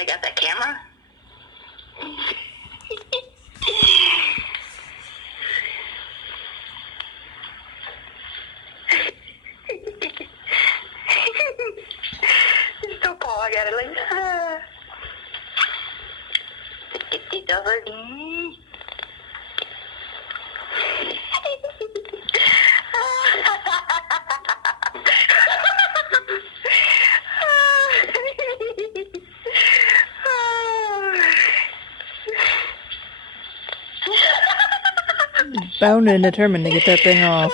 I got that camera? It's so Paul, I got it like, it doesn't. Bound and determined to get that thing off.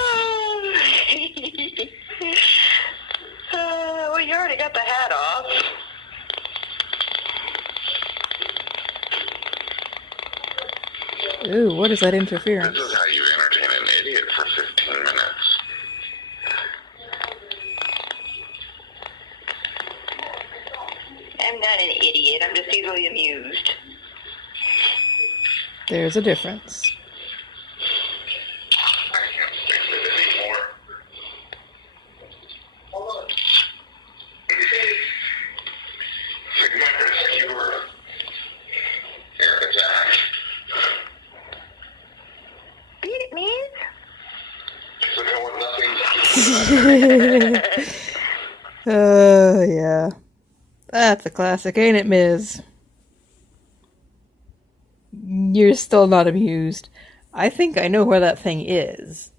Well, you already got the hat off. Ooh, what is that interference? This is how you entertain an idiot for 15 minutes. I'm not an idiot. I'm just easily amused. There's a difference. I can't fix it anymore. Hold on. Sigma rescuer. Air attack. Beat it, Miz. So no one nothing. Oh, yeah. That's a classic, ain't it, Miz? You're still not amused. I think I know where that thing is.